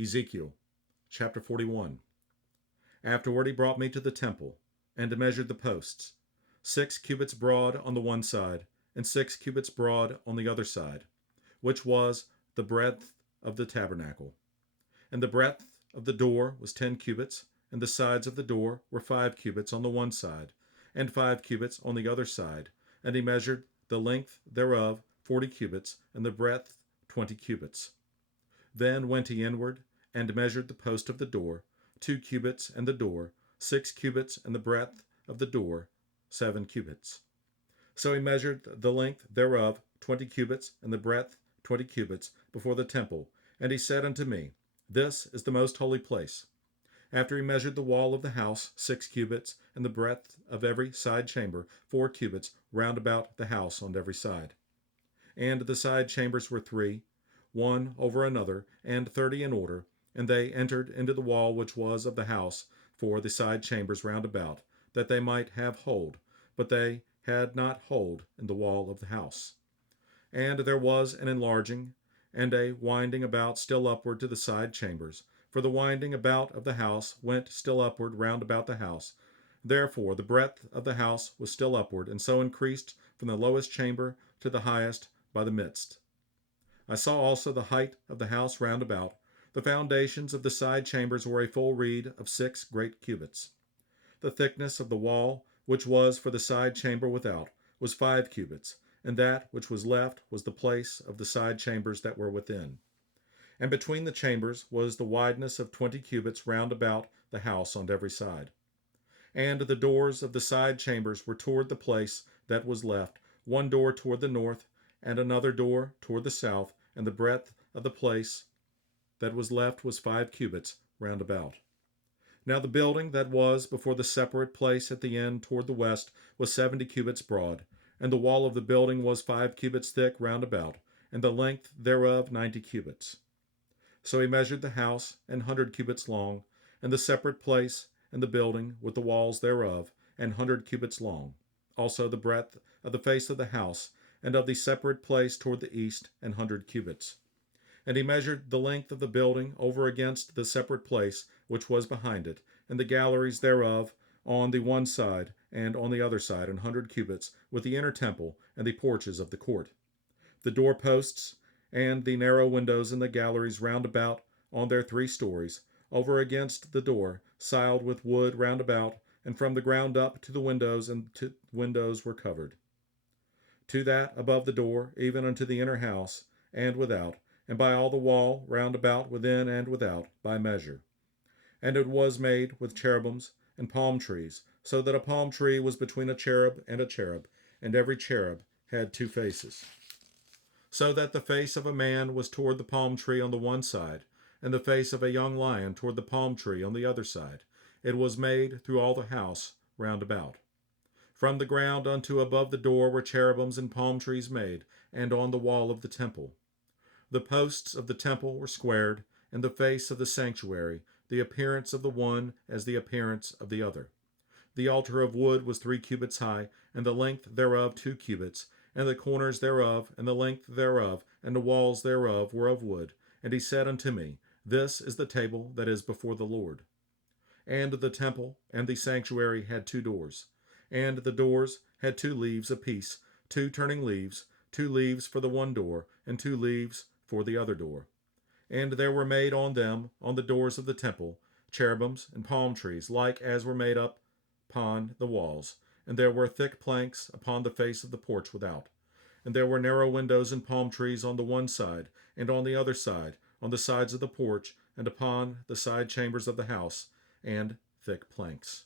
Ezekiel chapter 41. Afterward he brought me to the temple, and measured the posts, 6 cubits broad on the one side, and 6 cubits broad on the other side, which was the breadth of the tabernacle. And the breadth of the door was 10 cubits, and the sides of the door were 5 cubits on the one side, and 5 cubits on the other side. And he measured the length thereof 40 cubits, and the breadth 20 cubits. Then went he inward, and measured the post of the door, 2 cubits, and the door 6 cubits, and the breadth of the door 7 cubits. So he measured the length thereof 20 cubits, and the breadth 20 cubits, before the temple. And he said unto me, This is the most holy place. After he measured the wall of the house 6 cubits, and the breadth of every side chamber 4 cubits, round about the house on every side. And the side chambers were 3, one over another, and 30 in order, and they entered into the wall which was of the house for the side chambers round about, that they might have hold, but they had not hold in the wall of the house. And there was an enlarging, and a winding about still upward to the side chambers, for the winding about of the house went still upward round about the house. Therefore the breadth of the house was still upward, and so increased from the lowest chamber to the highest by the midst. I saw also the height of the house round about. The foundations of the side chambers were a full reed of 6 great cubits. The thickness of the wall, which was for the side chamber without, was 5 cubits, and that which was left was the place of the side chambers that were within. And between the chambers was the wideness of 20 cubits round about the house on every side. And the doors of the side chambers were toward the place that was left, one door toward the north, and another door toward the south, and the breadth of the place that was left was 5 cubits round about. Now the building that was before the separate place at the end toward the west was 70 cubits broad, and the wall of the building was 5 cubits thick round about, and the length thereof 90 cubits. So he measured the house 100 cubits long, and the separate place, and the building with the walls thereof 100 cubits long, also the breadth of the face of the house, and of the separate place toward the east 100 cubits. And he measured the length of the building over against the separate place which was behind it, and the galleries thereof on the one side and on the other side 100 cubits, with the inner temple and the porches of the court. The door posts and the narrow windows in the galleries round about on their 3 stories, over against the door, siled with wood round about, and from the ground up to the windows, and to windows were covered. To that above the door, even unto the inner house, and without, and by all the wall round about within and without, by measure. And it was made with cherubims and palm trees, so that a palm tree was between a cherub, and every cherub had 2 faces. So that the face of a man was toward the palm tree on the one side, and the face of a young lion toward the palm tree on the other side. It was made through all the house round about. From the ground unto above the door were cherubims and palm trees made, and on the wall of the temple. The posts of the temple were squared, and the face of the sanctuary, the appearance of the one as the appearance of the other. The altar of wood was 3 cubits high, and the length thereof 2 cubits, and the corners thereof, and the length thereof, and the walls thereof were of wood. And he said unto me, This is the table that is before the Lord. And the temple and the sanctuary had 2 doors. And the doors had 2 leaves apiece, 2 turning leaves, 2 leaves for the one door, and 2 leaves for the other door. And there were made on them, on the doors of the temple, cherubims and palm trees, like as were made up upon the walls. And there were thick planks upon the face of the porch without. And there were narrow windows and palm trees on the one side, and on the other side, on the sides of the porch, and upon the side chambers of the house, and thick planks.